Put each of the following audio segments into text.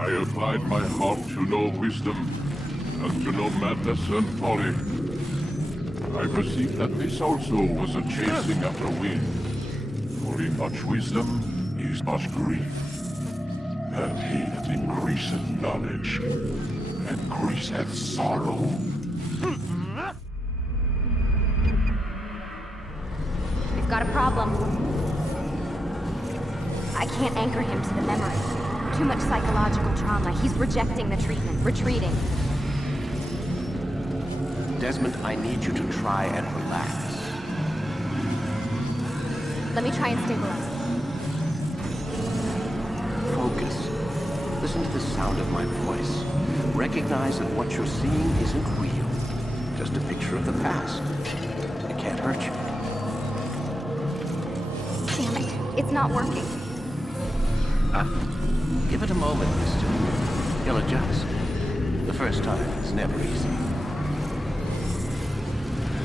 I applied my heart to know wisdom, and to know madness and folly. I perceived that this also was a chasing after wind. For in much wisdom is much grief. And he that increaseth knowledge, increaseth sorrow. We've got a problem. I can't anchor him to the memory. Too much psychological trauma. He's rejecting the treatment, retreating. Desmond, I need you to try and relax. Let me try and stabilize. Focus. Listen to the sound of my voice. Recognize that what you're seeing isn't real. Just a picture of the past. It can't hurt you. Damn it. It's not working. Give it a moment, mister. He'll adjust. The first time is never easy.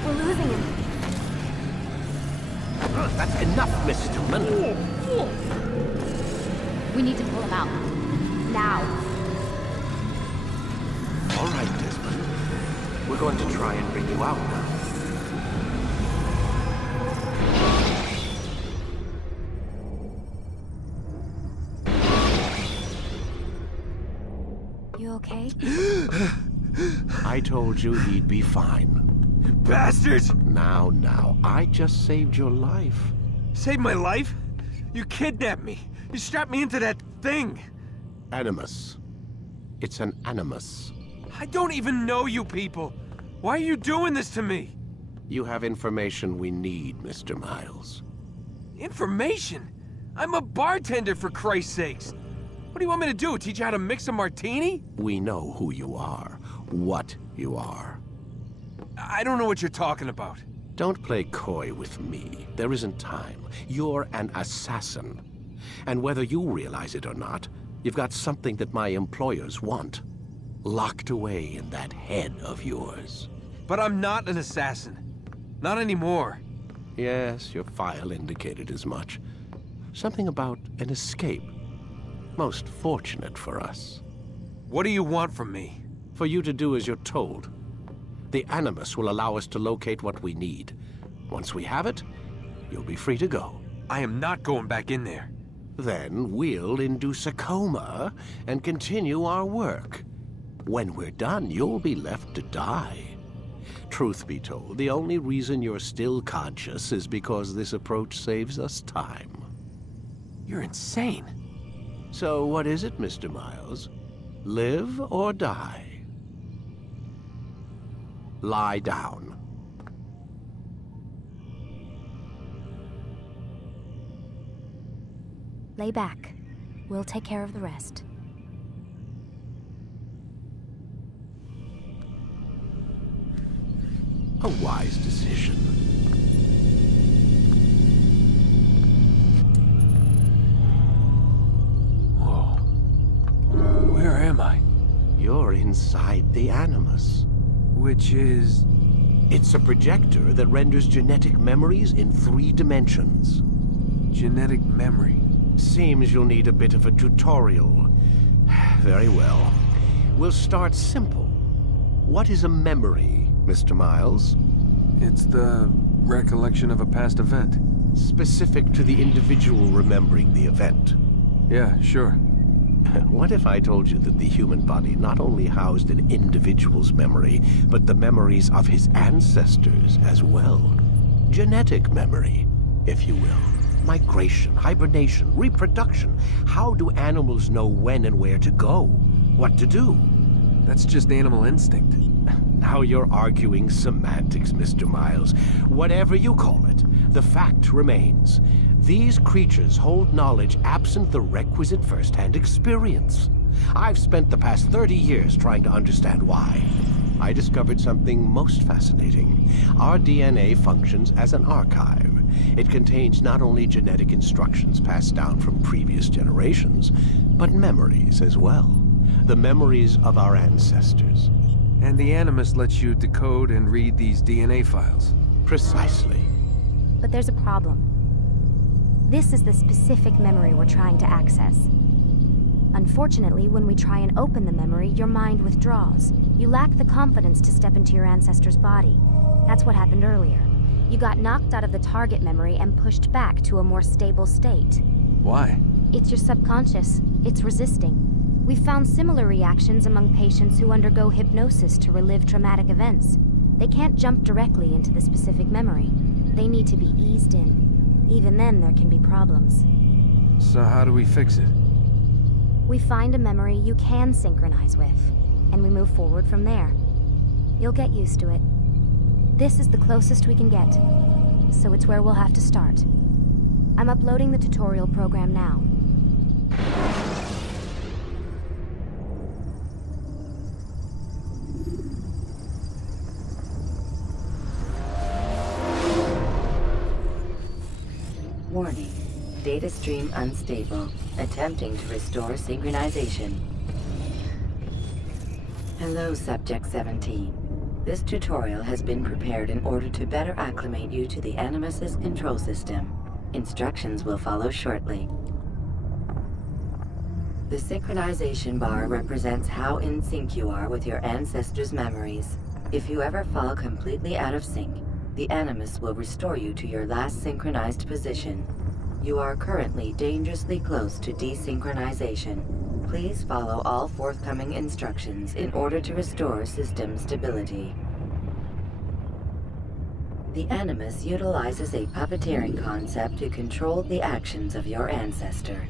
We're losing him. That's enough, Miss Stillman. We need to pull him out. Now. All right, Desmond. We're going to try and bring you out now. You okay? I told you he'd be fine. Bastards! Now, I just saved your life. Saved my life? You kidnapped me. You strapped me into that thing. Animus. It's an animus. I don't even know you people. Why are you doing this to me? You have information we need, Mr. Miles. Information? I'm a bartender, for Christ's sakes. What do you want me to do? Teach you how to mix a martini? We know who you are, what you are. I don't know what you're talking about. Don't play coy with me. There isn't time. You're an assassin. And whether you realize it or not, you've got something that my employers want. Locked away in that head of yours. But I'm not an assassin. Not anymore. Yes, your file indicated as much. Something about an escape. Most fortunate for us. What do you want from me? For you to do as you're told. The Animus will allow us to locate what we need. Once we have it, you'll be free to go. I am not going back in there. Then we'll induce a coma and continue our work. When we're done, you'll be left to die. Truth be told, the only reason you're still conscious is because this approach saves us time. You're insane. So what is it, Mr. Miles? Live or die? Lie down. Lay back. We'll take care of the rest. A wise decision. Whoa. Where am I? You're inside the Animus. Which is... It's a projector that renders genetic memories in 3 dimensions. genetic memory. Seems you'll need a bit of a tutorial. Very well. We'll start simple. What is a memory, Mr. Miles? It's the recollection of a past event. Specific to the individual remembering the event. Yeah, sure. What if I told you that the human body not only housed an individual's memory, but the memories of his ancestors as well? Genetic memory, if you will. Migration, hibernation, reproduction. How do animals know when and where to go? What to do? That's just animal instinct. Now you're arguing semantics, Mr. Miles. Whatever you call it, the fact remains. These creatures hold knowledge absent the requisite first-hand experience. I've spent the past 30 years trying to understand why. I discovered something most fascinating. Our DNA functions as an archive. It contains not only genetic instructions passed down from previous generations, but memories as well. The memories of our ancestors. And the Animus lets you decode and read these DNA files. Precisely. But there's a problem. This is the specific memory we're trying to access. Unfortunately, when we try and open the memory, your mind withdraws. You lack the confidence to step into your ancestor's body. That's what happened earlier. You got knocked out of the target memory and pushed back to a more stable state. Why? It's your subconscious. It's resisting. We've found similar reactions among patients who undergo hypnosis to relive traumatic events. They can't jump directly into the specific memory. They need to be eased in. Even then, there can be problems. So how do we fix it? We find a memory you can synchronize with, and we move forward from there. You'll get used to it. This is the closest we can get, so it's where we'll have to start. I'm uploading the tutorial program now. Warning. Data stream unstable. Attempting to restore synchronization. Hello, Subject 17. This tutorial has been prepared in order to better acclimate you to the Animus's control system. Instructions will follow shortly. The synchronization bar represents how in sync you are with your ancestors' memories. If you ever fall completely out of sync, the Animus will restore you to your last synchronized position. You are currently dangerously close to desynchronization. Please follow all forthcoming instructions in order to restore system stability. The Animus utilizes a puppeteering concept to control the actions of your ancestor.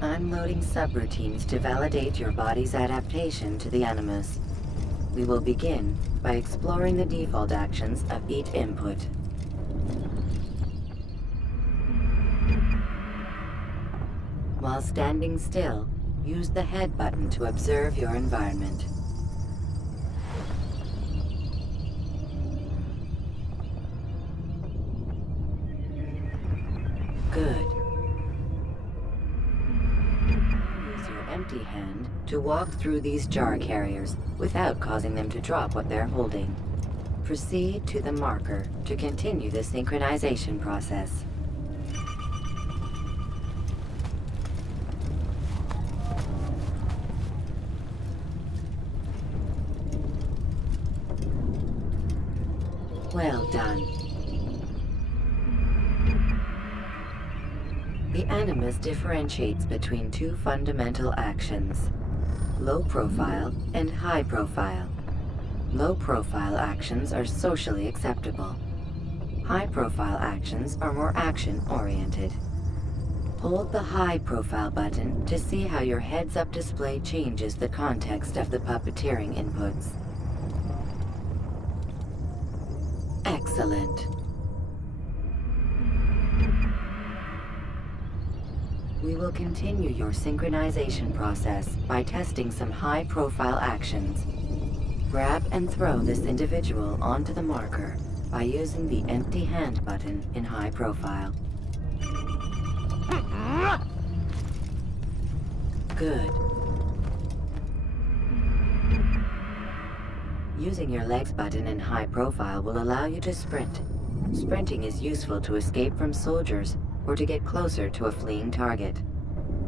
I'm loading subroutines to validate your body's adaptation to the Animus. We will begin by exploring the default actions of each input. While standing still, use the head button to observe your environment. Good. Use your empty hand to walk through these jar carriers without causing them to drop what they're holding. Proceed to the marker to continue the synchronization process. Well done. The Animus differentiates between two fundamental actions: low profile and high profile. Low profile actions are socially acceptable. High profile actions are more action-oriented. Hold the high profile button to see how your heads-up display changes the context of the puppeteering inputs. Excellent. We will continue your synchronization process by testing some high-profile actions. Grab and throw this individual onto the marker by using the empty hand button in high profile. Good. Using your legs button in high profile will allow you to sprint. Sprinting is useful to escape from soldiers or to get closer to a fleeing target.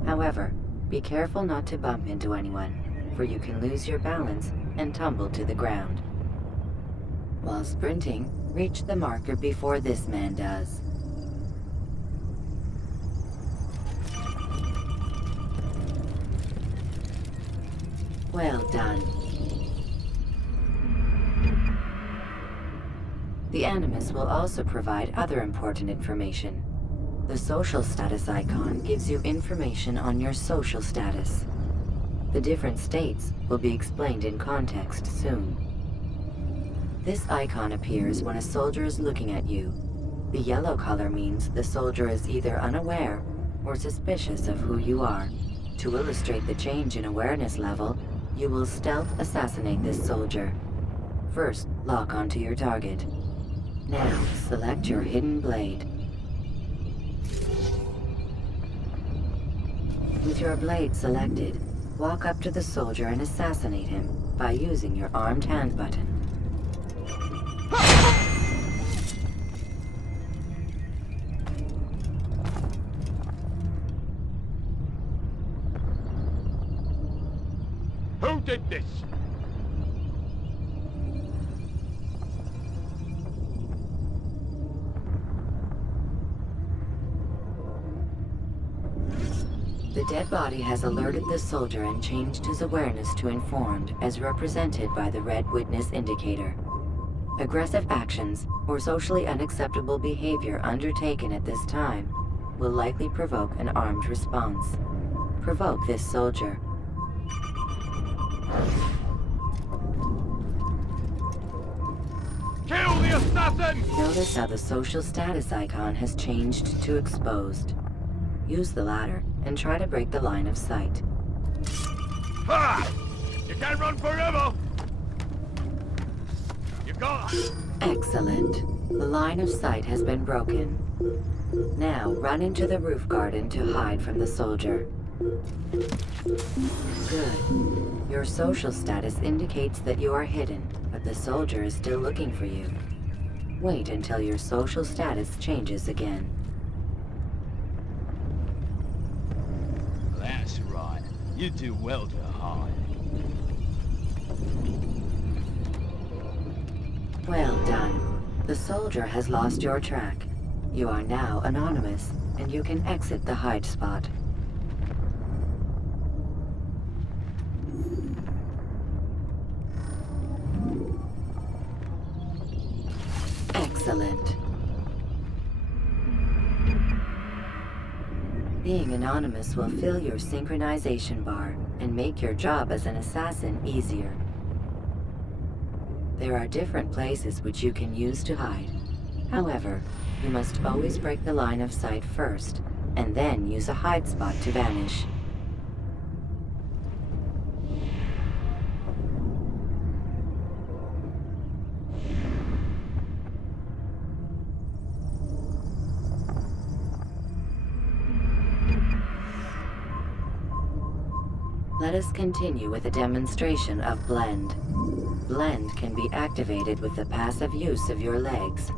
However, be careful not to bump into anyone, for you can lose your balance and tumble to the ground. While sprinting, reach the marker before this man does. Well done. The Animus will also provide other important information. The social status icon gives you information on your social status. The different states will be explained in context soon. This icon appears when a soldier is looking at you. The yellow color means the soldier is either unaware or suspicious of who you are. To illustrate the change in awareness level, you will stealth assassinate this soldier. First, lock onto your target. Now, select your hidden blade. With your blade selected, walk up to the soldier and assassinate him by using your armed hand button. did this? The dead body has alerted the soldier and changed his awareness to informed, as represented by the red witness indicator. Aggressive actions or socially unacceptable behavior undertaken at this time will likely provoke an armed response. Provoke this soldier. Kill the assassin! Notice how the social status icon has changed to exposed. Use the latter and try to break the line of sight. Ha! You can't run forever! You got... Excellent. The line of sight has been broken. Now run into the roof garden to hide from the soldier. Good. Your social status indicates that you are hidden, but the soldier is still looking for you. Wait until your social status changes again. That's right. You do well to hide. Well done. The soldier has lost your track. You are now anonymous, and you can exit the hide spot. Excellent. Being anonymous will fill your synchronization bar and make your job as an assassin easier. There are different places which you can use to hide. However, you must always break the line of sight first, and then use a hide spot to vanish. Let us continue with a demonstration of Blend. Blend can be activated with the passive use of your legs.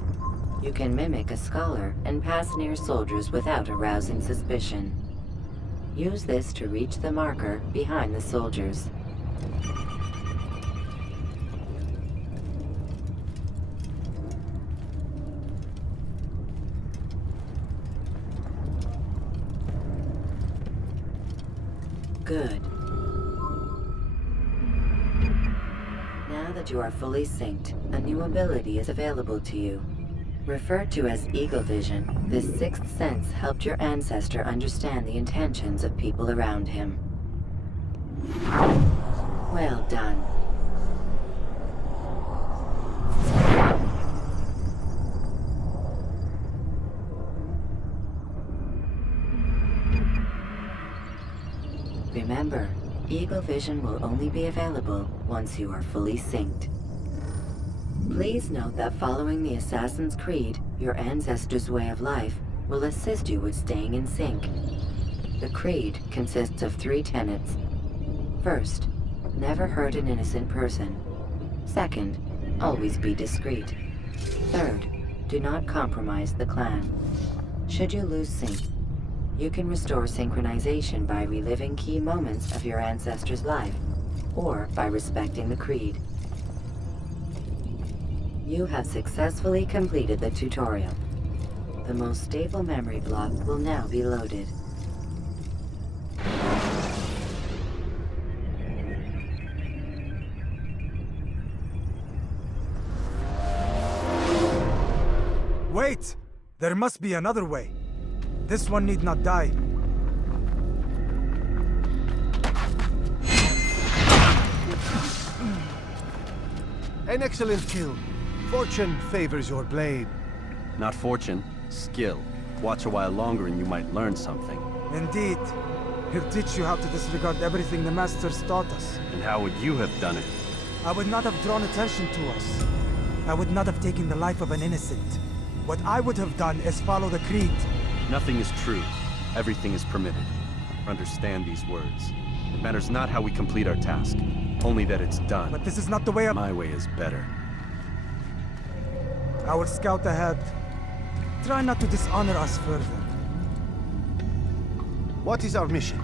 You can mimic a scholar and pass near soldiers without arousing suspicion. Use this to reach the marker behind the soldiers. Good. Now that you are fully synced, a new ability is available to you. Referred to as Eagle Vision, this sixth sense helped your ancestor understand the intentions of people around him. Well done. Remember, Eagle Vision will only be available once you are fully synced. Please note that following the Assassin's Creed, your ancestors' way of life will assist you with staying in sync. The Creed consists of 3 tenets. First, never hurt an innocent person. Second, always be discreet. Third, do not compromise the clan. Should you lose sync, you can restore synchronization by reliving key moments of your ancestor's life, or by respecting the Creed. You have successfully completed the tutorial. The most stable memory block will now be loaded. Wait! There must be another way. This one need not die. An excellent kill. Fortune favors your blade. Not fortune, skill. Watch a while longer and you might learn something. Indeed. He'll teach you how to disregard everything the Masters taught us. And how would you have done it? I would not have drawn attention to us. I would not have taken the life of an innocent. What I would have done is follow the Creed. Nothing is true. Everything is permitted. Understand these words. It matters not how we complete our task, only that it's done. But this is not the way My way is better. I will scout ahead. Try not to dishonor us further. What is our mission?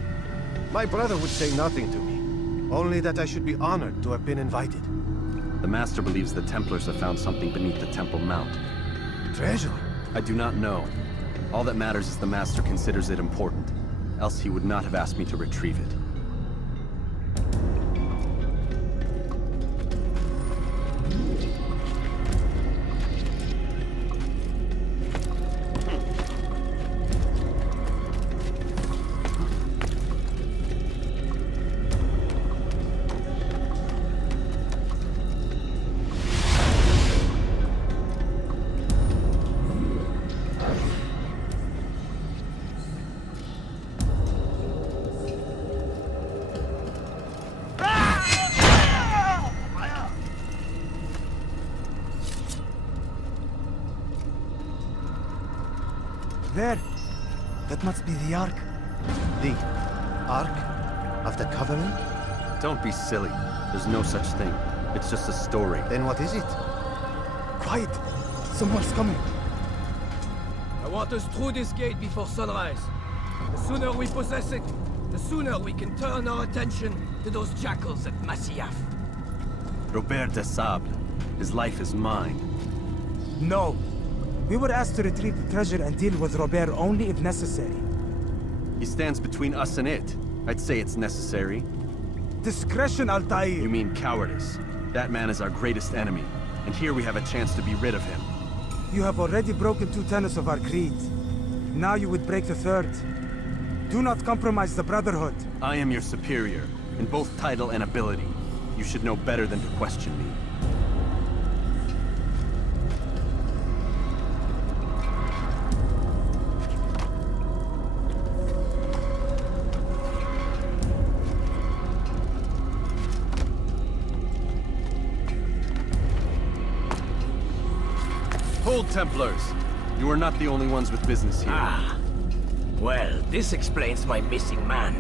My brother would say nothing to me. Only that I should be honored to have been invited. The Master believes the Templars have found something beneath the Temple Mount. Treasure? I do not know. All that matters is the Master considers it important. Else he would not have asked me to retrieve it. There. That must be the Ark. The Ark of the Covenant? Don't be silly. There's no such thing. It's just a story. Then what is it? Quiet. Someone's coming. I want us through this gate before sunrise. The sooner we possess it, the sooner we can turn our attention to those jackals at Massyaf. Robert de Sable. His life is mine. No. We were asked to retrieve the treasure and deal with Robert only if necessary. He stands between us and it. I'd say it's necessary. Discretion, Altair! You mean cowardice. That man is our greatest enemy, and here we have a chance to be rid of him. You have already broken 2 tenets of our creed. Now you would break the 3rd. Do not compromise the Brotherhood. I am your superior, in both title and ability. You should know better than to question me. Hold, Templars! You are not the only ones with business here. Ah. Well, this explains my missing man.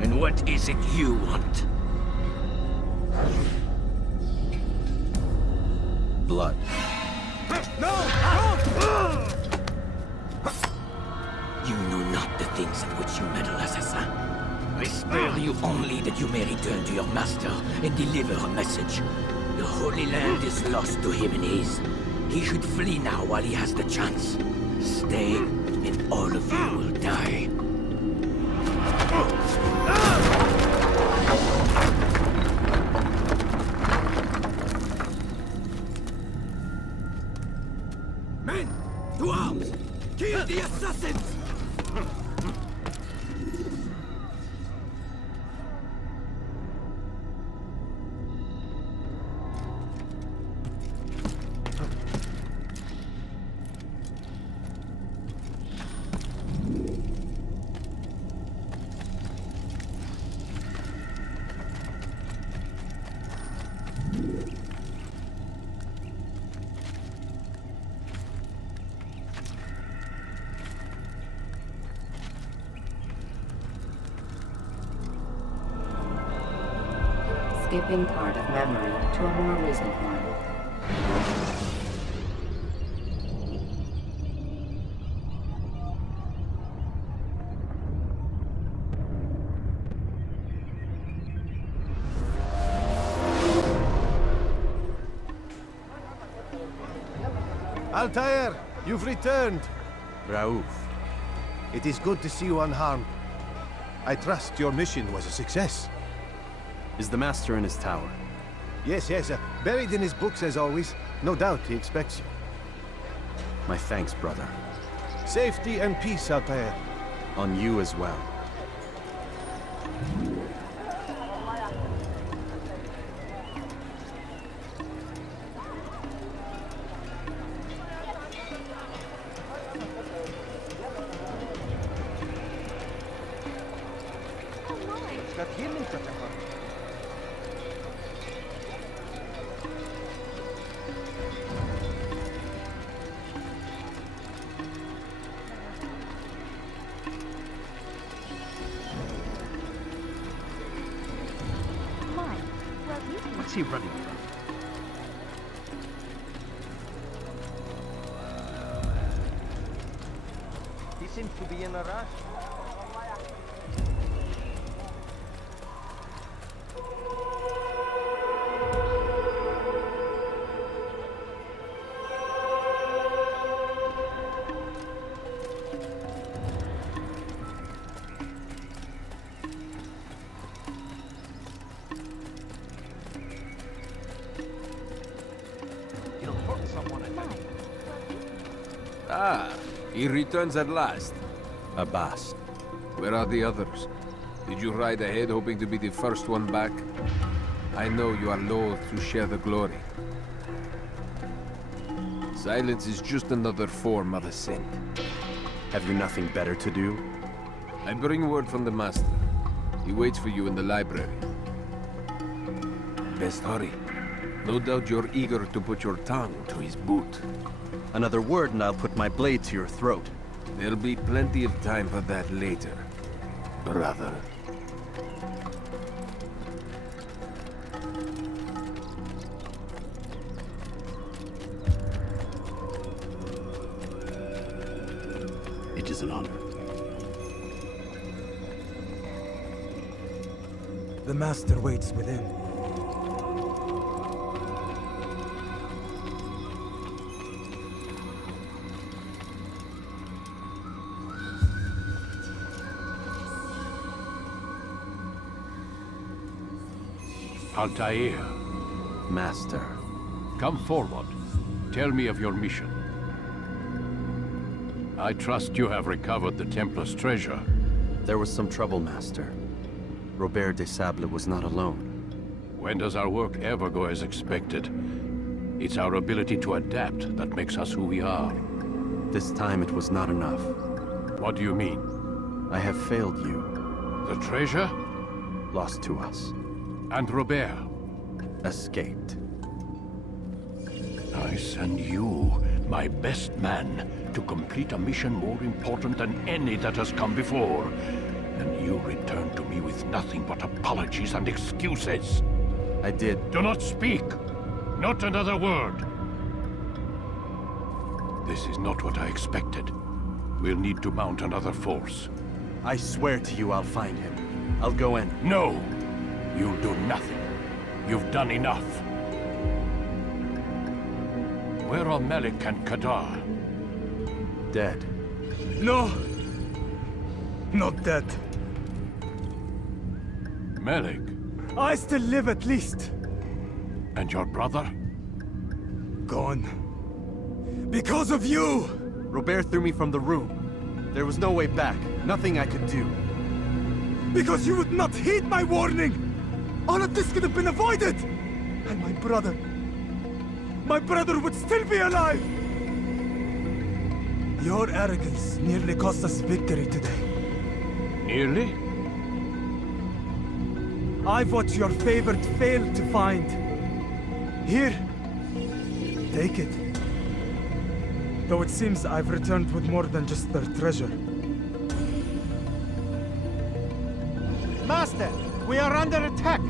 And what is it you want? Blood. No! You know not the things in which you meddle, assassin. I spare you only that you may return to your master and deliver a message. The Holy Land is lost to him and his. He should flee now while he has the chance. Stay, and all of you will die. Men, to arms! Kill the assassins! Skipping part of memory to a more recent one. Altair, you've returned. Raouf. It is good to see you unharmed. I trust your mission was a success. Is the Master in his tower? Yes, buried in his books as always. No doubt he expects you. My thanks, brother. Safety and peace, Altair. On you as well. What's he running from? He seems to be in a rush. Ah, he returns at last. Abbas. Where are the others? Did you ride ahead hoping to be the first one back? I know you are loath to share the glory. Silence is just another form of assent. Have you nothing better to do? I bring word from the Master. He waits for you in the library. Best hurry. No doubt you're eager to put your tongue to his boot. Another word and I'll put my blade to your throat. There'll be plenty of time for that later, brother. It is an honor. The Master waits within. Altair, Master. come forward. Tell me of your mission. I trust you have recovered the Templar's treasure. There was some trouble, Master. Robert de Sable was not alone. When does our work ever go as expected? It's our ability to adapt that makes us who we are. This time it was not enough. What do you mean? I have failed you. The treasure? Lost to us. And Robert? Escaped. I send you, my best man, to complete a mission more important than any that has come before. And you return to me with nothing but apologies and excuses. I did. Do not speak! Not another word! This is not what I expected. We'll need to mount another force. I swear to you I'll find him. I'll go in. No! You'll do nothing. You've done enough. Where are Melik and Kadar? Dead. No! Not dead. Melik? I still live at least. And your brother? Gone. Because of you! Robert threw me from the room. There was no way back. Nothing I could do. Because you would not heed my warning! All of this could have been avoided! And my brother would still be alive! Your arrogance nearly cost us victory today. Nearly? I've what your favored failed to find. Here, take it. Though it seems I've returned with more than just their treasure. Master, we are under attack.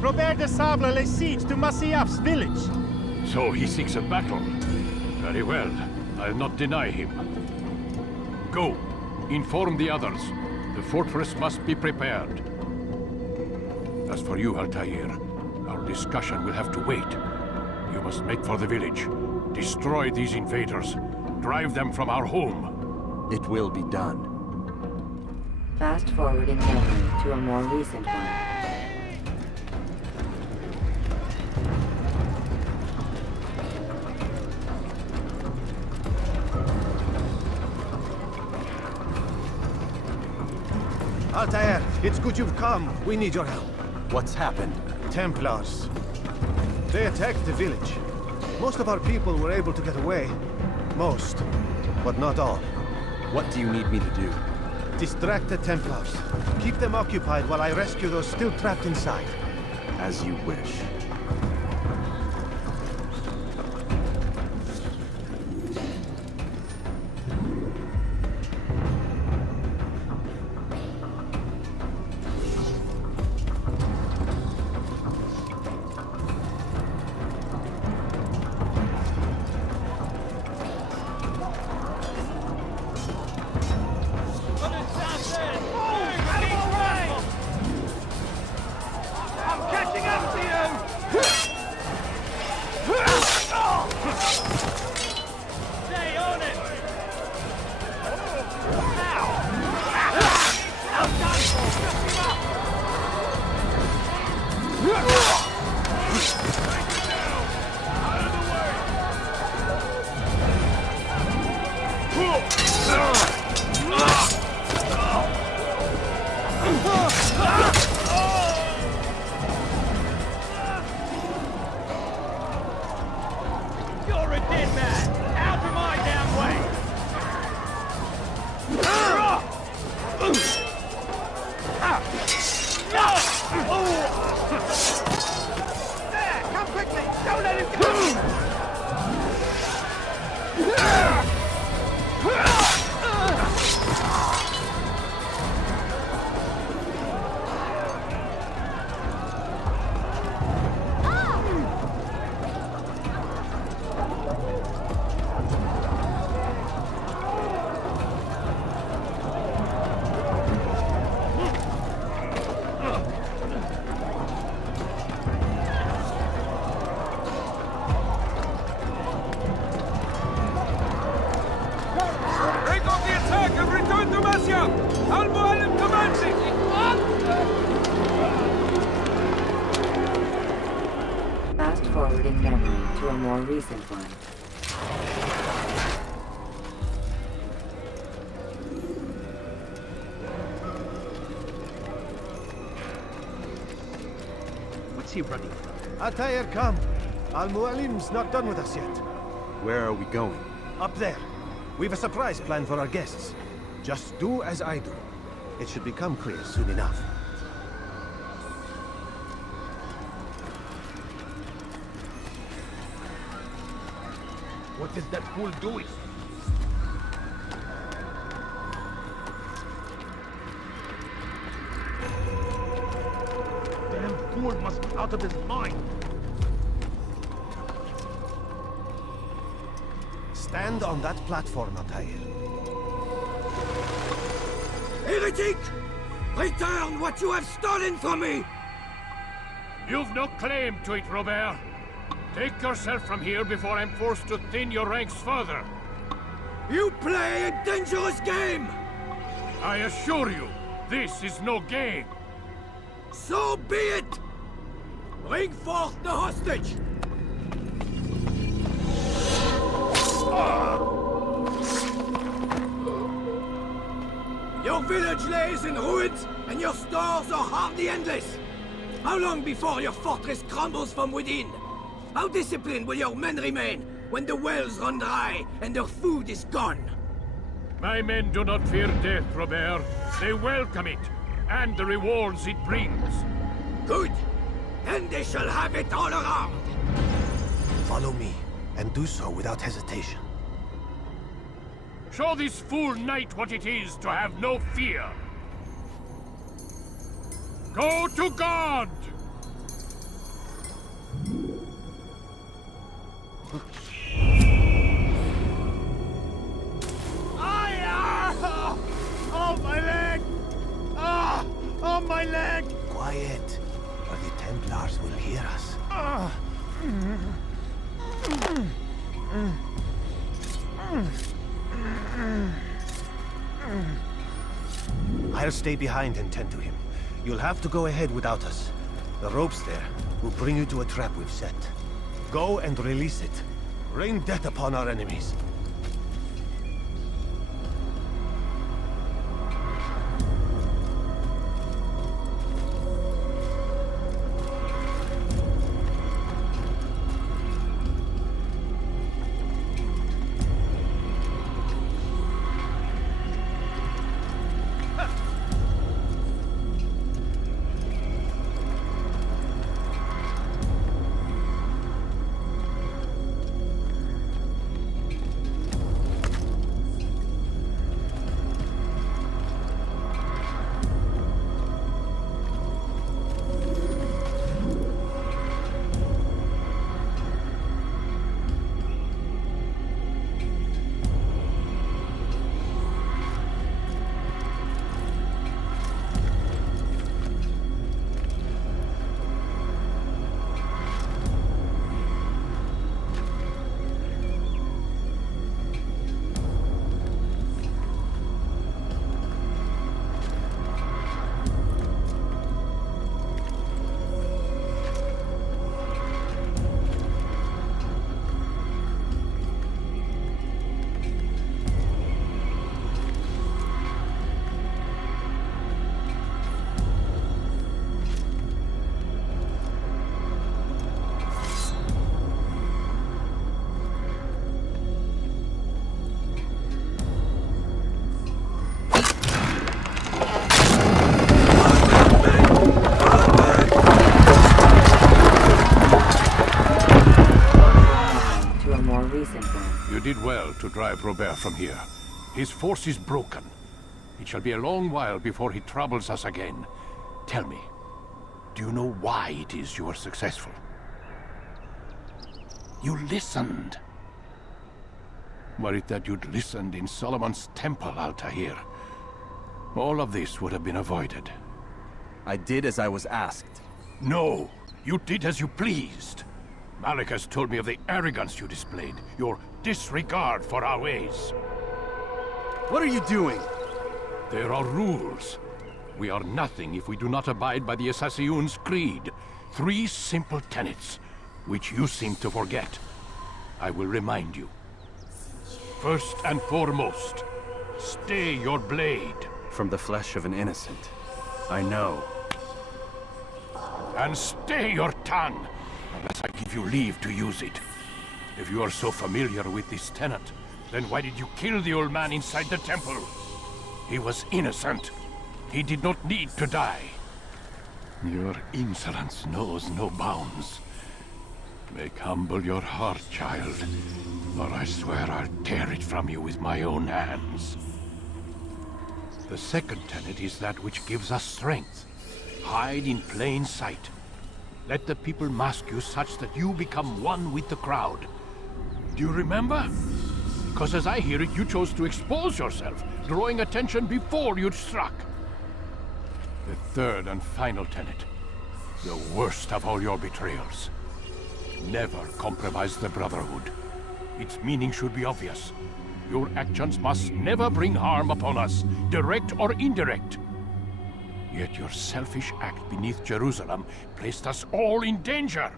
Robert de Sable lays siege to Massyaf's village. So he seeks a battle. Very well. I'll not deny him. Go. Inform the others. The fortress must be prepared. As for you, Altair, our discussion will have to wait. You must make for the village. Destroy these invaders. Drive them from our home. It will be done. Fast forward in memory to a more recent one. Altair, it's good you've come. We need your help. What's happened? Templars. They attacked the village. Most of our people were able to get away. Most, but not all. What do you need me to do? Distract the Templars. Keep them occupied while I rescue those still trapped inside. As you wish. I'm catching up to you! You're a dead man! Out of my damn way! There! Come quickly! Don't let him go! Break off the attack and return to Massyaf! Al-Mualim commands it! Fast forwarding memory to a more recent one. What's he running from? Altair, come. Al-Mualim's not done with us yet. Where are we going? Up there. We've a surprise plan for our guests. Just do as I do. It should become clear soon enough. What is that fool doing? Damn fool must be out of his mind! Stand on that platform, Altair. Heretic! Return what you have stolen from me! You've no claim to it, Robert. Take yourself from here before I'm forced to thin your ranks further. You play a dangerous game! I assure you, this is no game. So be it! Bring forth the hostage! Your village lays in ruins, and your stores are hardly endless. How long before your fortress crumbles from within? How disciplined will your men remain when the wells run dry and their food is gone? My men do not fear death, Robert. They welcome it, and the rewards it brings. Good. Then they shall have it all around. Follow me, and do so without hesitation. Show this fool knight what it is to have no fear. Go to God! Oh, my leg! Ah! Oh, my leg! Quiet, or the Templars will hear us. I'll stay behind and tend to him. You'll have to go ahead without us. The ropes there will bring you to a trap we've set. Go and release it. Rain death upon our enemies. to drive Robert from here. His force is broken. It shall be a long while before he troubles us again. Tell me, do you know why it is you were successful? You listened. Were it that you'd listened in Solomon's temple, Altair, all of this would have been avoided. I did as I was asked. No, you did as you pleased. Malik has told me of the arrogance you displayed, your disregard for our ways. What are you doing? There are rules. We are nothing if we do not abide by the Assassin's creed. 3 simple tenets, which you seem to forget. I will remind you. First and foremost, stay your blade. From the flesh of an innocent. I know. And stay your tongue, unless I give you leave to use it. If you are so familiar with this tenet, then why did you kill the old man inside the temple? He was innocent. He did not need to die. Your insolence knows no bounds. Make humble your heart, child, or I swear I'll tear it from you with my own hands. The second tenet is that which gives us strength. Hide in plain sight. Let the people mask you such that you become one with the crowd. Do you remember? Because as I hear it, you chose to expose yourself, drawing attention before you'd struck. The third and final tenet, the worst of all your betrayals. Never compromise the Brotherhood. Its meaning should be obvious. Your actions must never bring harm upon us, direct or indirect. Yet your selfish act beneath Jerusalem placed us all in danger.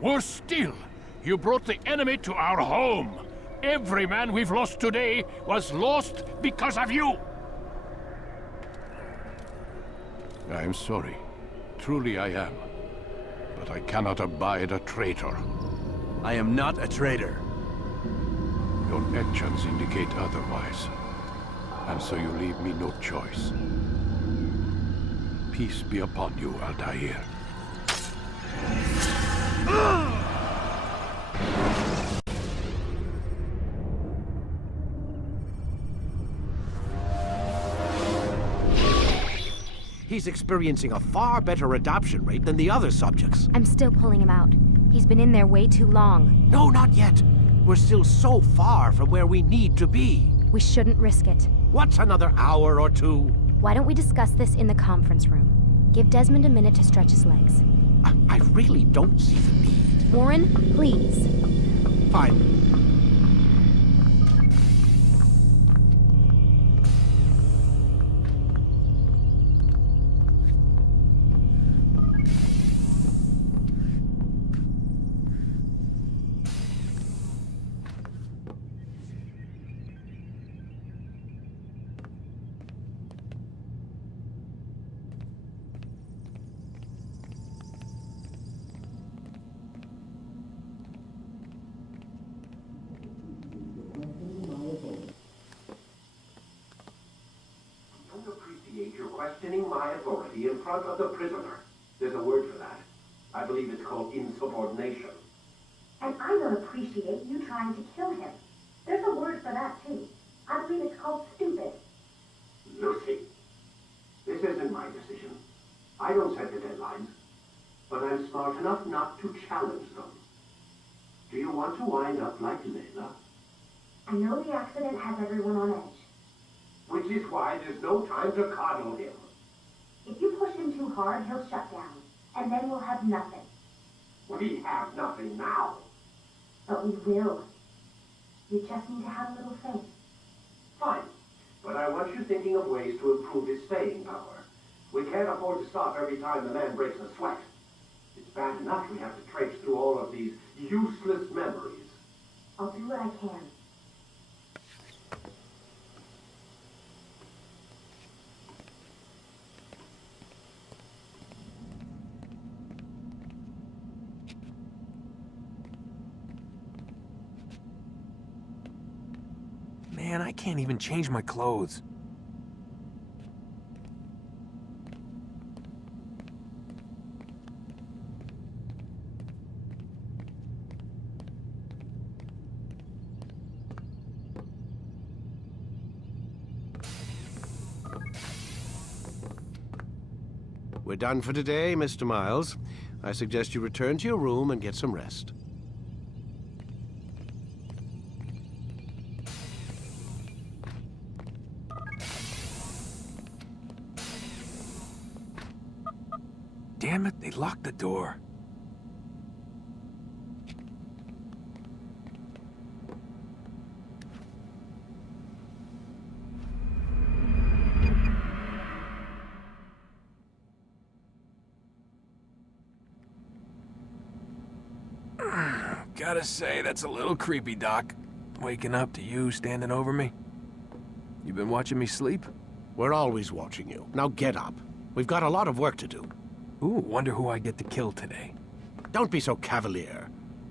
Worse still, you brought the enemy to our home. Every man we've lost today was lost because of you. I am sorry. Truly I am. But I cannot abide a traitor. I am not a traitor. Your actions indicate otherwise. And so you leave me no choice. Peace be upon you, Altair. He's experiencing a far better adoption rate than the other subjects. I'm still pulling him out. He's been in there way too long. No, not yet. We're still so far from where we need to be. We shouldn't risk it. What's another hour or two? Why don't we discuss this in the conference room? Give Desmond a minute to stretch his legs. I really don't see the need. Warren, please. Fine. You're questioning my authority in front of the prisoner. There's a word for that. I believe it's called insubordination. And I don't appreciate you trying to kill him. There's a word for that, too. I believe it's called stupid. Lucy, this isn't my decision. I don't set the deadlines. But I'm smart enough not to challenge them. Do you want to wind up like Layla? I know the accident has everyone on edge. Which is why there's no time to coddle him. If you push him too hard, he'll shut down. And then we'll have nothing. We have nothing now. But we will. You just need to have a little faith. Fine. But I want you thinking of ways to improve his staying power. We can't afford to stop every time the man breaks a sweat. It's bad enough we have to traipse through all of these useless memories. I'll do what I can. Man, I can't even change my clothes. We're done for today, Mr. Miles. I suggest you return to your room and get some rest. Damn it, they locked the door. Gotta say, that's a little creepy, Doc. Waking up to you standing over me. You been watching me sleep? We're always watching you. Now get up. We've got a lot of work to do. Ooh, wonder who I get to kill today. Don't be so cavalier.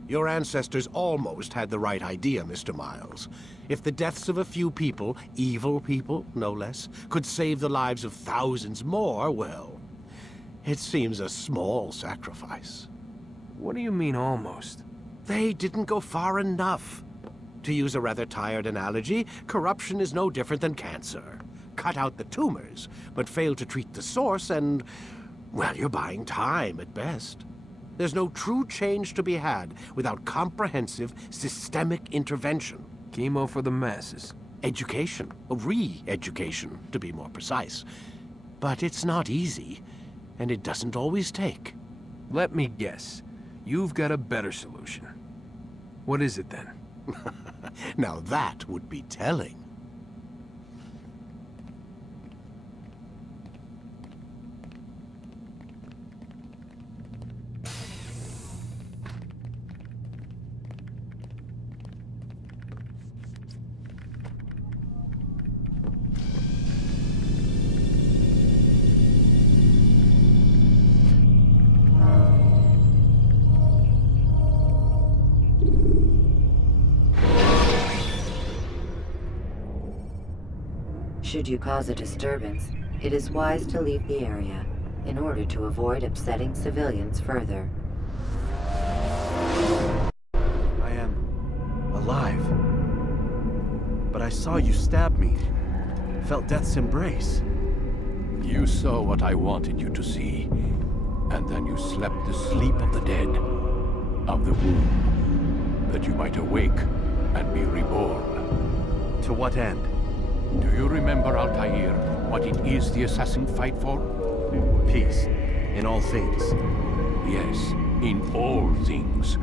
Your ancestors almost had the right idea, Mr. Miles. If the deaths of a few people, evil people, no less, could save the lives of thousands more, well, it seems a small sacrifice. What do you mean, almost? They didn't go far enough. To use a rather tired analogy, corruption is no different than cancer. Cut out the tumors, but fail to treat the source and, well, you're buying time at best. There's no true change to be had without comprehensive, systemic intervention. Chemo for the masses. Education. Re-education, to be more precise. But it's not easy, and it doesn't always take. Let me guess. You've got a better solution. What is it, then? Now that would be telling. Should you cause a disturbance, it is wise to leave the area in order to avoid upsetting civilians further. I am alive. But I saw you stab me. Felt death's embrace. You saw what I wanted you to see. And then you slept the sleep of the dead, of the womb, that you might awake and be reborn. To what end? Do you remember, Altair, what it is the assassin fight for? Peace. In all things. Yes, in all things.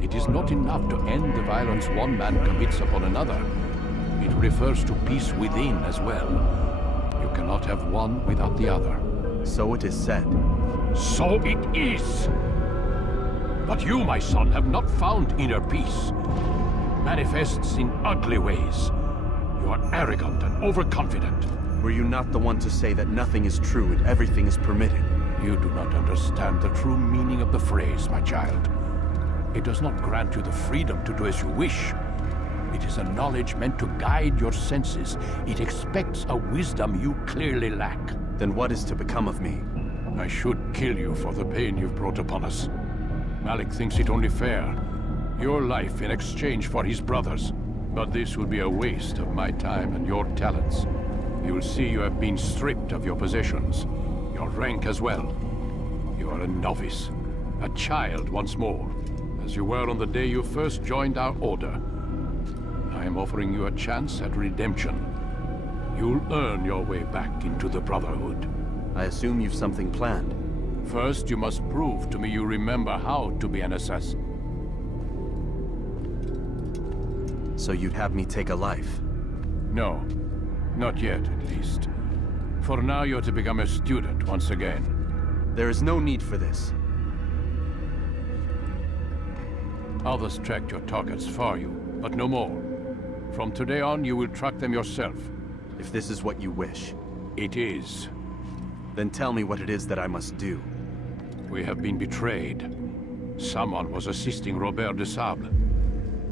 It is not enough to end the violence one man commits upon another. It refers to peace within as well. You cannot have one without the other. So it is said. So it is! But you, my son, have not found inner peace. It manifests in ugly ways. You are arrogant and overconfident. Were you not the one to say that nothing is true and everything is permitted? You do not understand the true meaning of the phrase, my child. It does not grant you the freedom to do as you wish. It is a knowledge meant to guide your senses. It expects a wisdom you clearly lack. Then what is to become of me? I should kill you for the pain you've brought upon us. Malik thinks it only fair. Your life in exchange for his brother's. But this will be a waste of my time and your talents. You will see you have been stripped of your possessions, your rank as well. You are a novice, a child once more, as you were on the day you first joined our order. I am offering you a chance at redemption. You'll earn your way back into the Brotherhood. I assume you've something planned. First, you must prove to me you remember how to be an assassin. So you'd have me take a life? No. Not yet, at least. For now, you're to become a student once again. There is no need for this. Others tracked your targets for you, but no more. From today on, you will track them yourself. If this is what you wish. It is. Then tell me what it is that I must do. We have been betrayed. Someone was assisting Robert de Sable,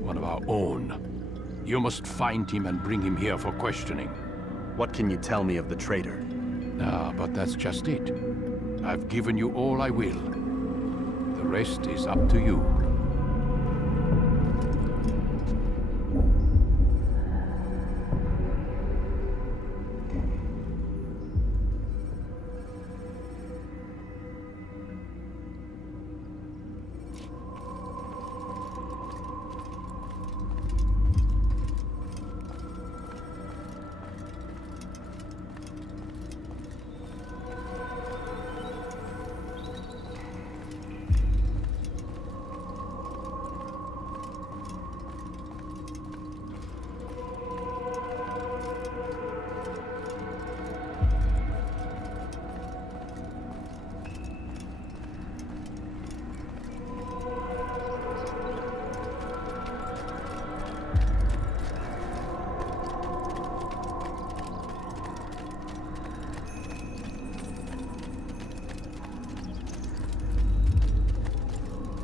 one of our own. You must find him and bring him here for questioning. What can you tell me of the traitor? But that's just it. I've given you all I will. The rest is up to you.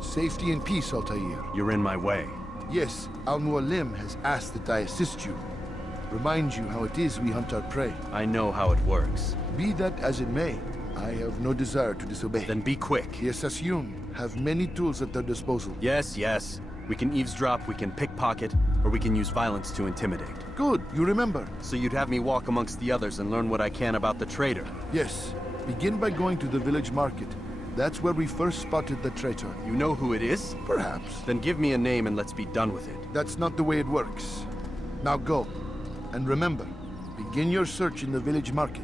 Safety and peace, Altair. You're in my way. Yes, Al-Mualim has asked that I assist you. Remind you how it is we hunt our prey. I know how it works. Be that as it may, I have no desire to disobey. Then be quick. The Assassin have many tools at their disposal. Yes. We can eavesdrop, we can pickpocket, or we can use violence to intimidate. Good, you remember. So you'd have me walk amongst the others and learn what I can about the traitor? Yes. Begin by going to the village market. That's where we first spotted the traitor. You know who it is? Perhaps. Then give me a name and let's be done with it. That's not the way it works. Now go. And remember, begin your search in the village market.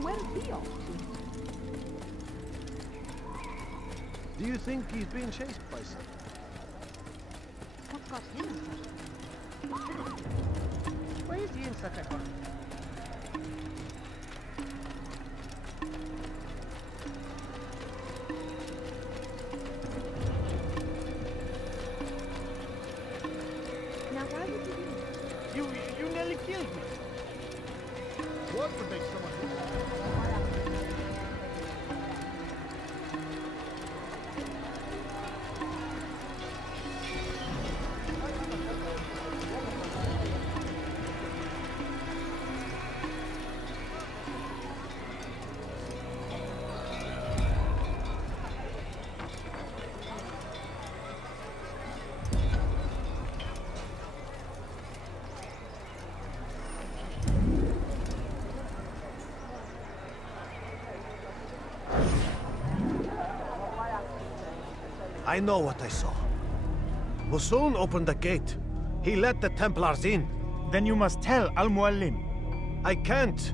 Where's Theo? Do you think he's being chased by something? What got him? Why is he in such a hurry? Now why would you do this? You nearly killed me. What would make someone do that? I know what I saw. Musun opened the gate. He let the Templars in. Then you must tell Al-Mualim. I can't.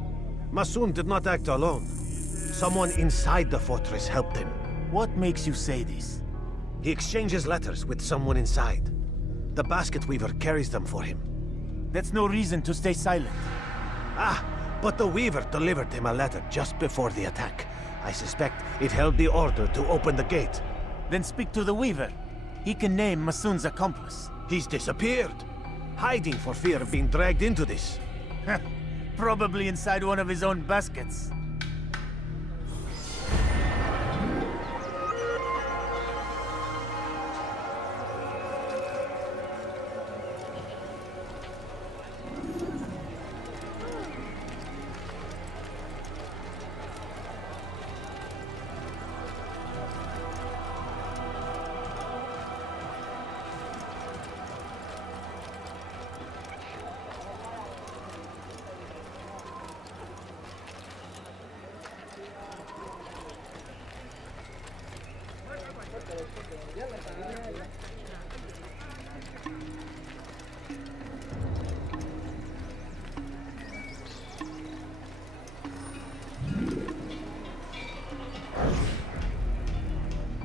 Masun did not act alone. Someone inside the fortress helped him. What makes you say this? He exchanges letters with someone inside. The basket weaver carries them for him. That's no reason to stay silent. Ah, but the weaver delivered him a letter just before the attack. I suspect it held the order to open the gate. Then speak to the weaver. He can name Masun's accomplice. He's disappeared, hiding for fear of being dragged into this. Probably inside one of his own baskets.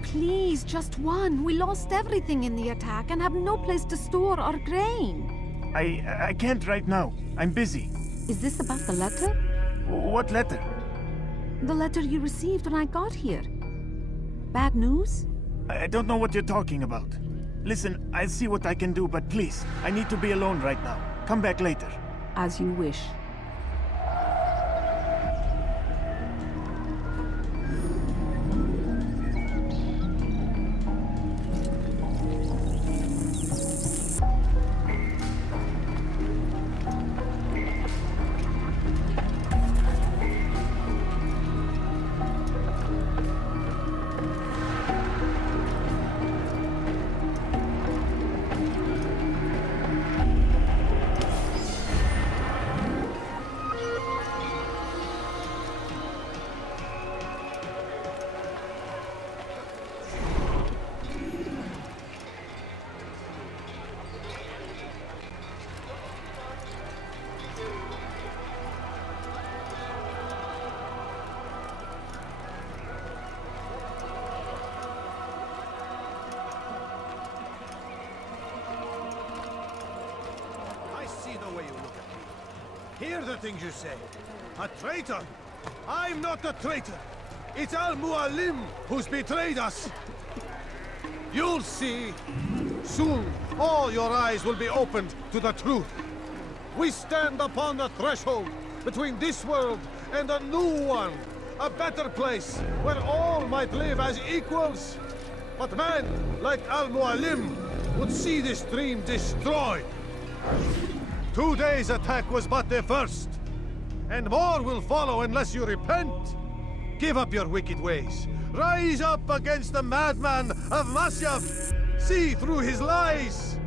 Please, just one. We lost everything in the attack and have no place to store our grain. I can't right now. I'm busy. Is this about the letter? What letter? The letter you received when I got here. Bad news? I don't know what you're talking about. Listen, I'll see what I can do, but please, I need to be alone right now. Come back later. As you wish. Hear the things you say. A traitor? I'm not a traitor. It's Al-Mualim who's betrayed us. You'll see. Soon, all your eyes will be opened to the truth. We stand upon the threshold between this world and a new one. A better place, where all might live as equals. But men like Al-Mualim would see this dream destroyed. Today's attack was but the first. And more will follow unless you repent. Give up your wicked ways. Rise up against the madman of Massyaf. See through his lies.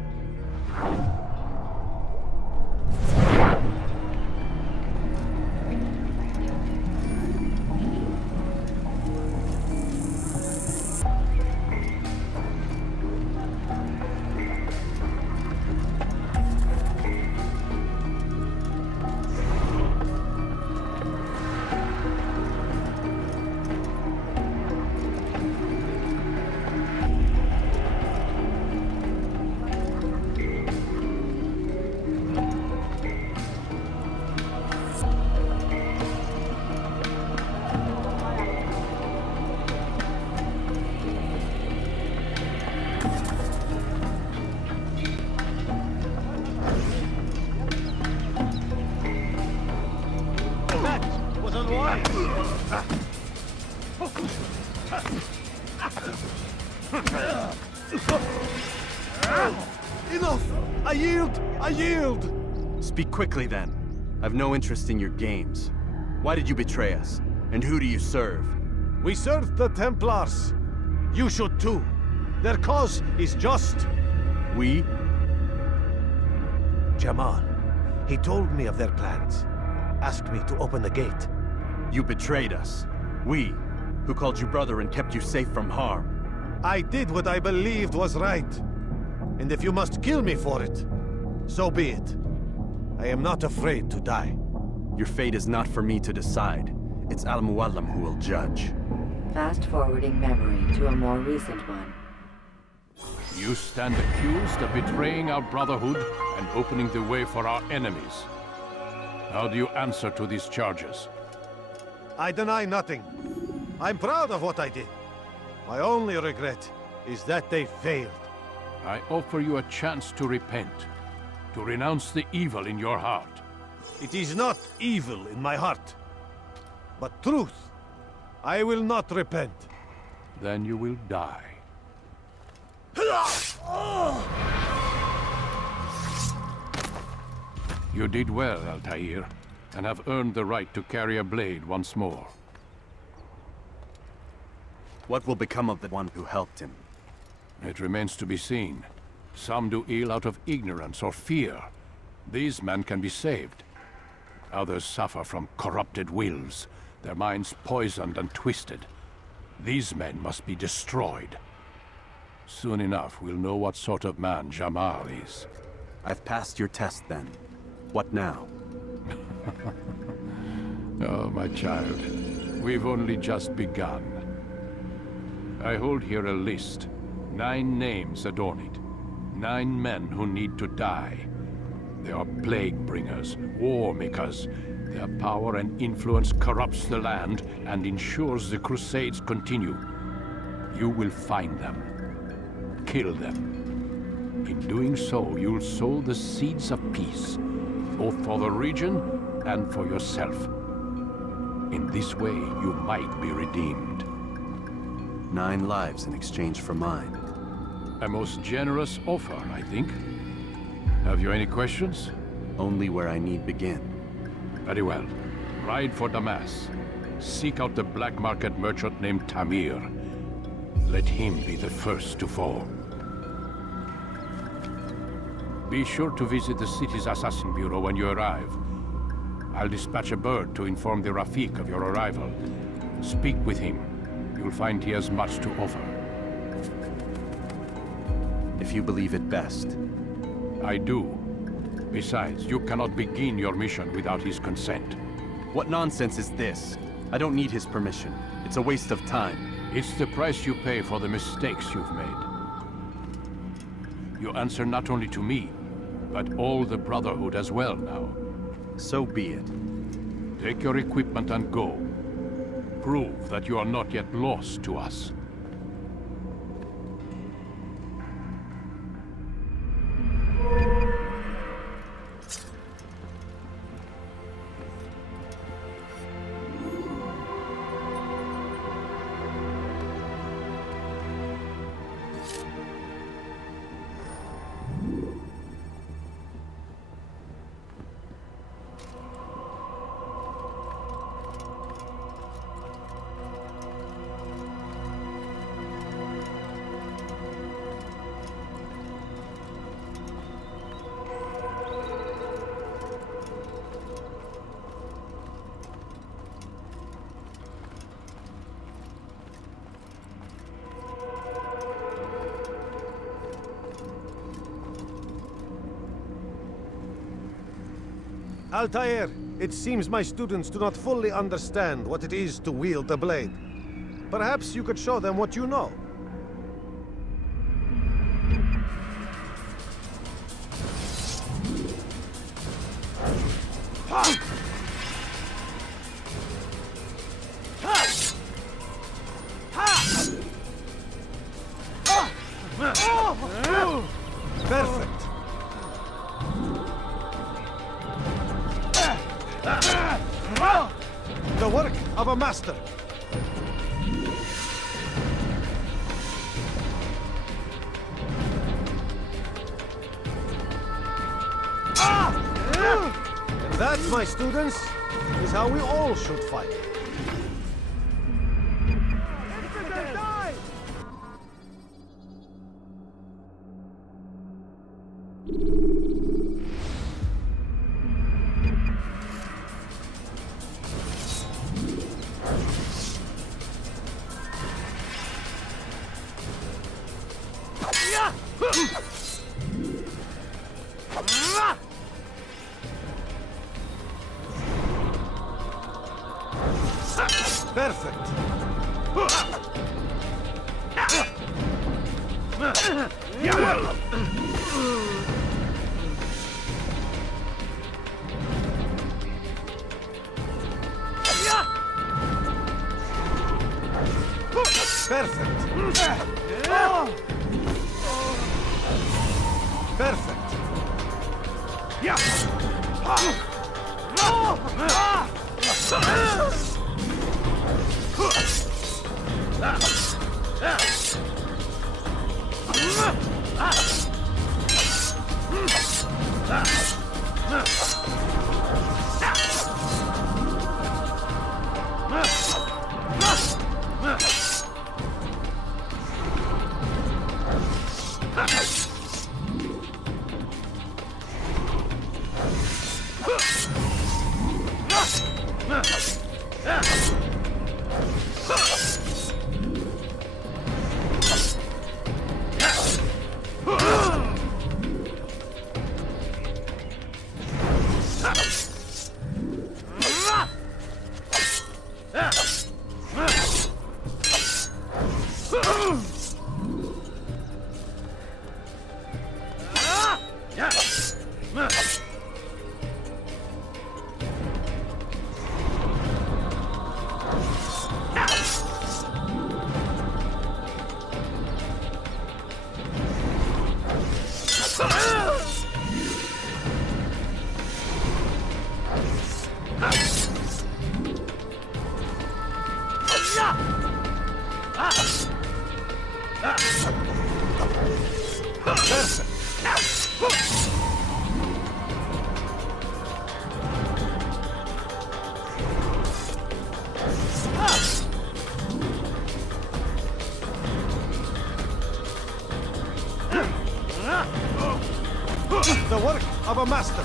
Enough! I yield! I yield! Speak quickly, then. I've no interest in your games. Why did you betray us? And who do you serve? We serve the Templars. You should too. Their cause is just. We? Jamal. He told me of their plans. Asked me to open the gate. You betrayed us. We, who called you brother and kept you safe from harm. I did what I believed was right. And if you must kill me for it, so be it. I am not afraid to die. Your fate is not for me to decide. It's Al-Mualim who will judge. Fast-forwarding memory to a more recent one. You stand accused of betraying our Brotherhood and opening the way for our enemies. How do you answer to these charges? I deny nothing. I'm proud of what I did. My only regret is that they failed. I offer you a chance to repent, to renounce the evil in your heart. It is not evil in my heart, but truth. I will not repent. Then you will die. You did well, Altair, and have earned the right to carry a blade once more. What will become of the one who helped him? It remains to be seen. Some do ill out of ignorance or fear. These men can be saved. Others suffer from corrupted wills, their minds poisoned and twisted. These men must be destroyed. Soon enough, we'll know what sort of man Jamal is. I've passed your test, then. What now? Oh, my child. We've only just begun. I hold here a list. 9 names adorn it. 9 men who need to die. They are plague bringers, war makers. Their power and influence corrupts the land and ensures the Crusades continue. You will find them. Kill them. In doing so, you'll sow the seeds of peace, both for the region and for yourself. In this way, you might be redeemed. 9 lives in exchange for mine. A most generous offer, I think. Have you any questions? Only where I need begin. Very well. Ride for Damas. Seek out the black market merchant named Tamir. Let him be the first to fall. Be sure to visit the city's assassin bureau when you arrive. I'll dispatch a bird to inform the Rafiq of your arrival. Speak with him. You'll find he has much to offer. If you believe it best. I do. Besides, you cannot begin your mission without his consent. What nonsense is this? I don't need his permission. It's a waste of time. It's the price you pay for the mistakes you've made. You answer not only to me, but all the Brotherhood as well now. So be it. Take your equipment and go. Prove that you are not yet lost to us. Altair, it seems my students do not fully understand what it is to wield the blade. Perhaps you could show them what you know. Perfect. The work of a master. And that, my students, is how we all should fight. Perfect. Perfect. The work of a master.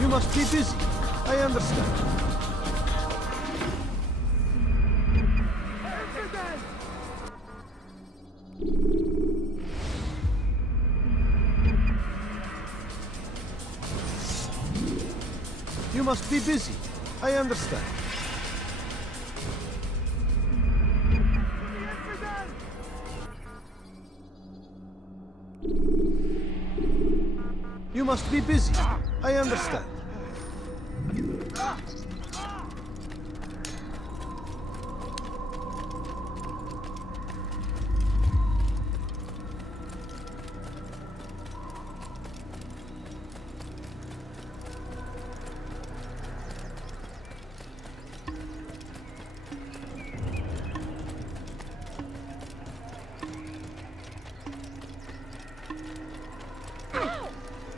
You must be busy. I understand. You must be busy. I understand. You must be busy. I understand.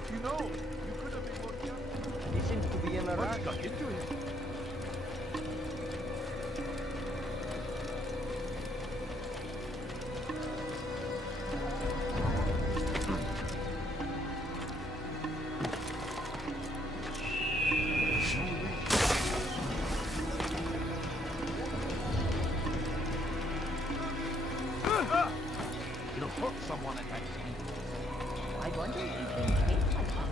You know, you could have been more careful. He seems to be in a rush. What got into him? You'll hurt someone at that speed. I wonder if you can take my power.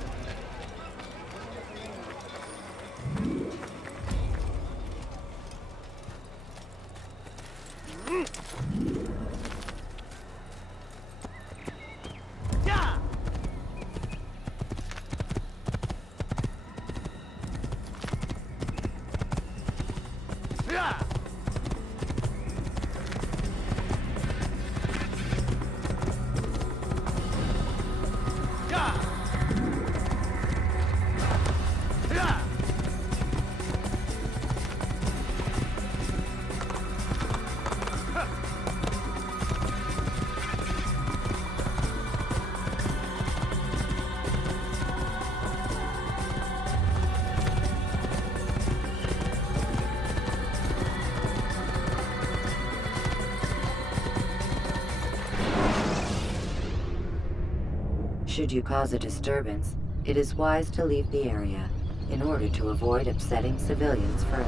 Should you cause a disturbance, it is wise to leave the area in order to avoid upsetting civilians further.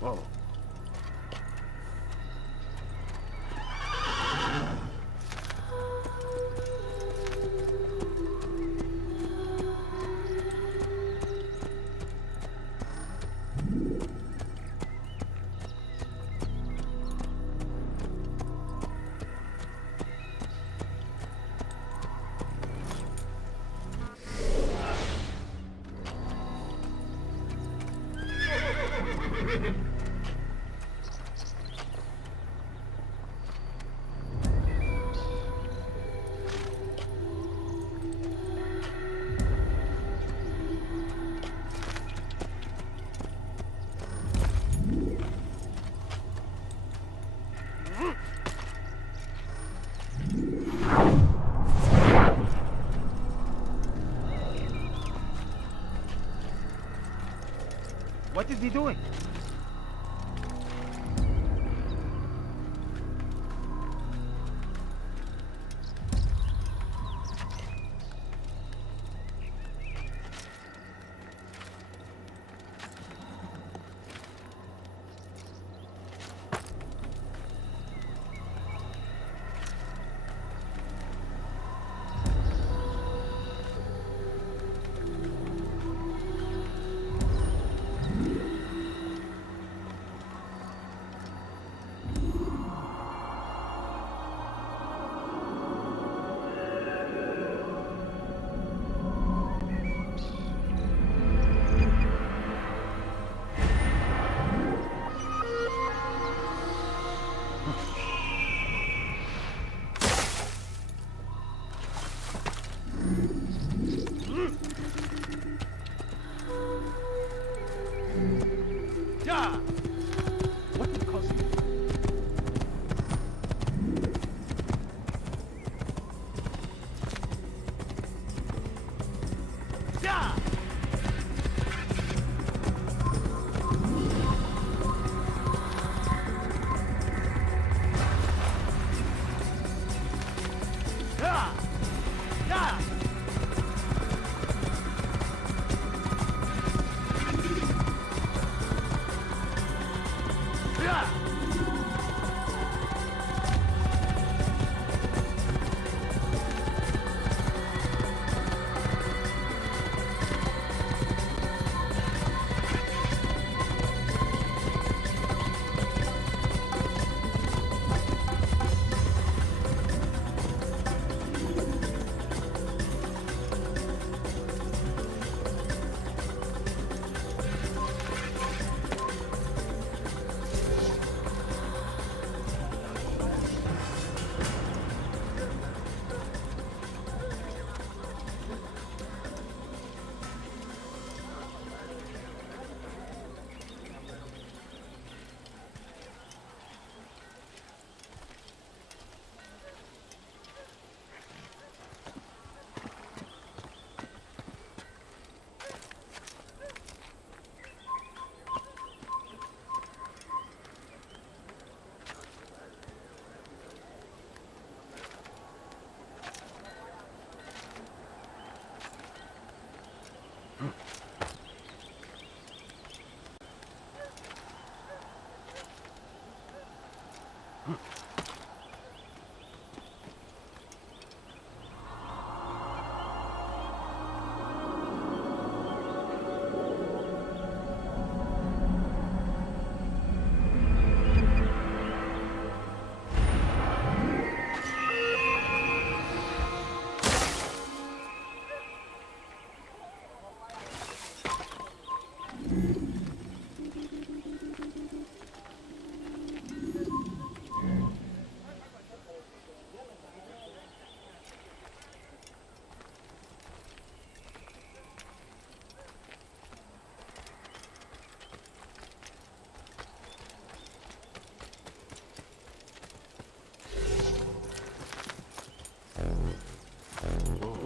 Whoa. What is he doing?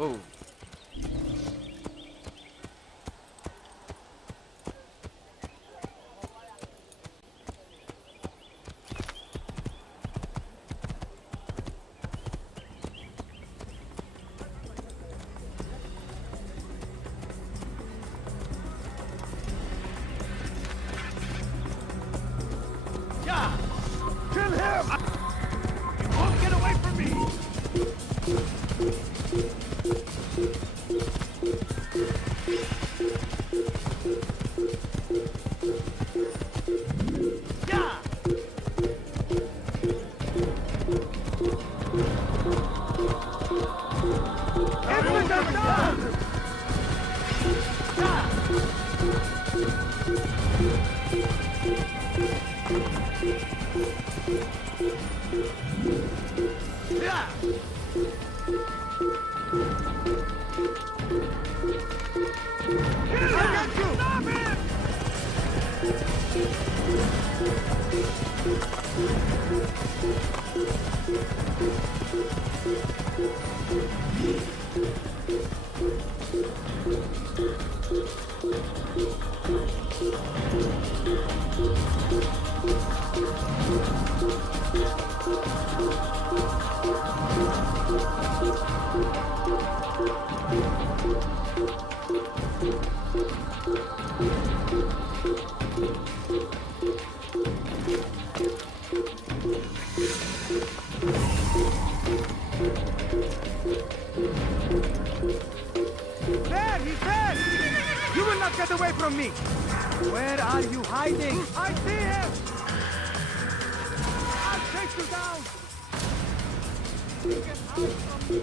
Whoa. Yeah! Kill him! You won't get away from me! There! He's there! You will not get away from me! Where are you hiding? I see him! I'll take you down! You can hide from me!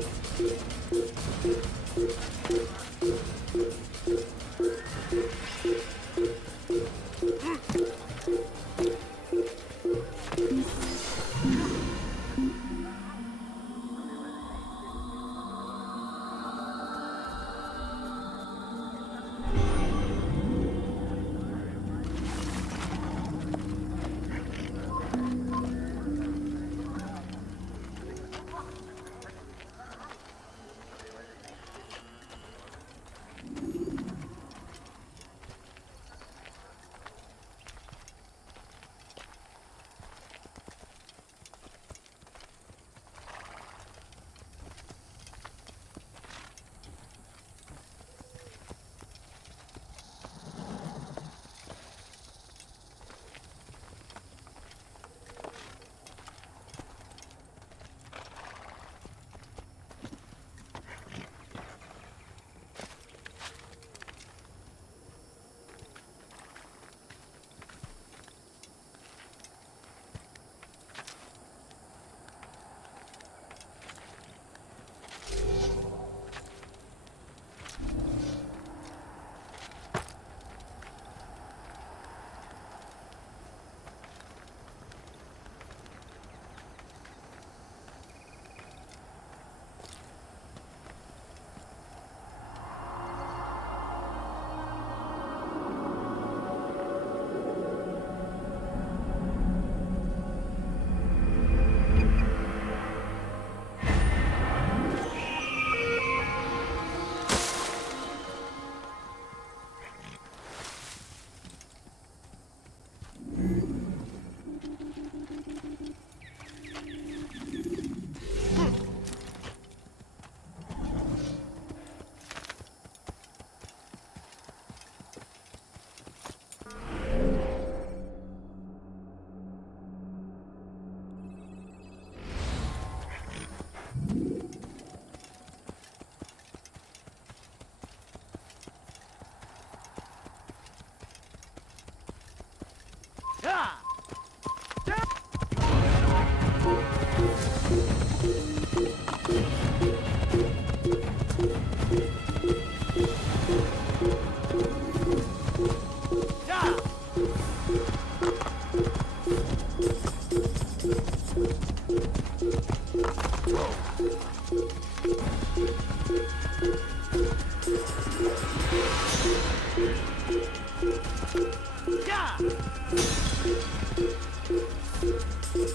Tez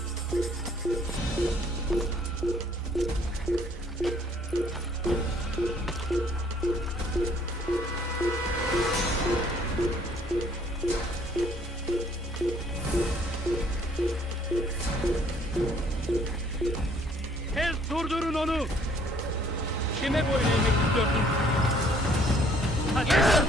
durdurun onu! Kime boyun eğmek istiyorsun? Hadi!